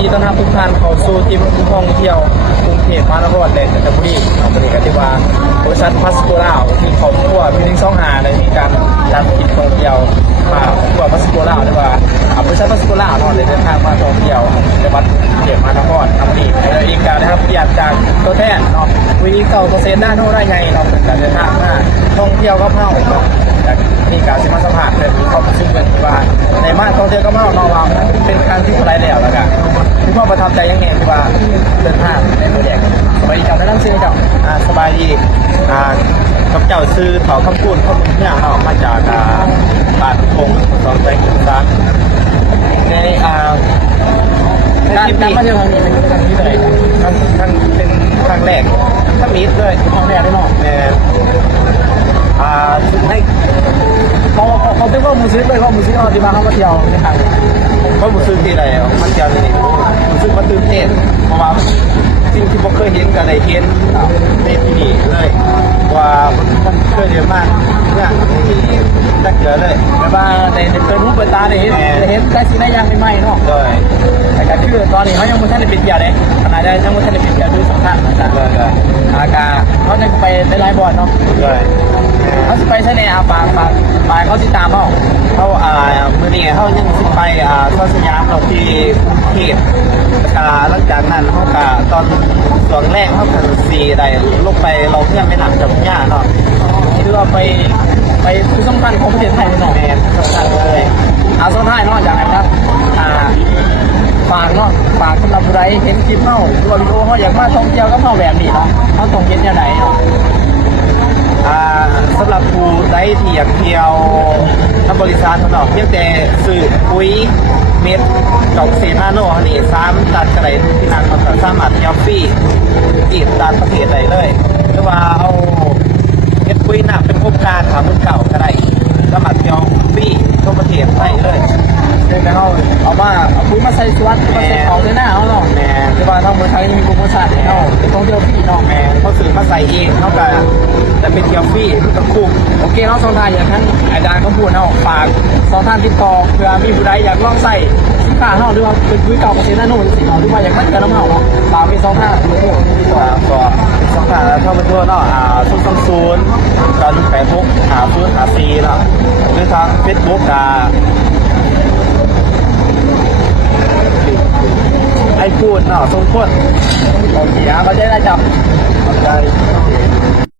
ดีต้อนรับทุกท่านเข้าสู่ทีมท่องเที่ยวกรุงเทพมหานครและจันทบุรีตอนนี้ก็ที่ว่าบริษัทพัสโกล่าที่เขาทั่วพิจิตร2 หาในการจัดกิจท่องเที่ยวมาทั่วพัสโกล่าได้ว่าบริษัทพัสโกล่าเนาะได้เดินทางมาท่องเที่ยวในวัดกรุงเทพมหานครทำนี่แล้วอีกการนะครับเปลี่ยนจากตัวแทนเนาะวีเก่าตัวเซนด้านโน้นได้ไงเนาะเป็นการเดินทางมาท่องเที่ยวก็เท่าเนาะจากนี่การสิมาสัมผัสเลยมีความรู้สึกเป็นว่าในบ้านท่องเที่ยวก็เท่าเนาะว่าเป็นการที่อะไรแล้วกันที่พ่อประทับใจยังไงที่ว่าเดินทางในเมืองแดงสบายดีจังนั่งซื้อเจ้าสบายดีกับเจ้าซื้อเขาคำพูดเขาเนี่ยเขามาจากบาทพงสองใจกินซะในการมาเที่ยวครั้งนี้เป็นครั้งที่เท่าไหร่ครั้งเป็นครั้งแรกถ้ามีด้วยครั้งแรกได้หรอให้เขาเรียกว่ามูซิเลยว่ามูซิที่มาเข้ามาเที่ยวในครั้งเพราะมูซิที่ไหนมาเที่ยวนี่มูซิมาตื่นเต้นเพราะว่าสิ่งที่ผมเคยเห็นกับในเห็นในที่นี่เลยว่ามันเคยเยอะมากเนี่ยที่นักเยอะเลยแต่ว่าในเคยรู้เปิดตาได้เห็นได้สิ่งได้ยังใหม่ๆเนาะเลยแต่ก็คือตอนนี้เขายังไม่ทันได้ปิดยาเลยขนาดได้ยังไม่ทันได้ปิดยาด้วยสำคัญเลยอากาเขาจะไปได้หลายบอร์ดเนาะเลยเขาจะไปใช่ในปางเขาติดตามเขามือนี่เขายังสิไปทอสยามเราที่เขตหลังจากนั้นเขาตอนส่วนแรกเขาคันซีได้ลงไปเราเพื่อนไม่หนักจากย่าเนาะคือว่าไปคือสำคัญของประเทศไทยเนาะสำคัญเลยสุดท้ายเนาะจากนั้นครับฝากเนาะฝากสำหรับผู้ใดเห็นคลิปเนาะตัววิดีโอเขาอยากมาท่องเที่ยวก็เท่าแบบนี้เนาะเขาต้องเห็นยังไงเนาะสำหรับผู้ใดที่อยากเที่ยวทำบริษัทเนาะเพียงแต่ซื้อปุ๋ยเม็ดกับเซนาโน่นี่3 ตัดกระไรที่นั่นมันสามารถเที่ยวฟรีจีบตามประเทศใดเลยหรือว่าเอาเม็ดปุ๋ยน่ะเป็นโครงการ39,000ก็ได้สามารถเที่ยวฟรีทั่วประเทศได้เลยแต่เขาเอาว่าปุ๋ยมาใส่สวนมาใส่ของในหน้าเขาเนาะแม่แต่ว่าเราเมืองไทยมีโปรโมชั่นเนาะต้องเที่ยวฟรีเนาะแม่เขาซื้อมาใส่เองเขาก็จะเป็นเที่ยวฟรีมันก็คุ้มโอเคเขาสองทางอย่างนั้นอาจารย์เขาพูดเนาะฝากสองท่านติดต่อเพื่อมีผู้ใดอยากลองใส่สินค้าเนาะหรือว่าเป็นปุ๋ยเก่าเกษตรโน่นสิเนาะหรือว่าอยากมาเจอน้ำเนาเนาะฝากมีสองท่านก็สองท่านเข้ามาทั่วเนาะ020 986 5054เนาะหรือทางเฟซบุ๊กไอ้พูดเนาะทรงพจน์โอเคเขาจะได้จับใจ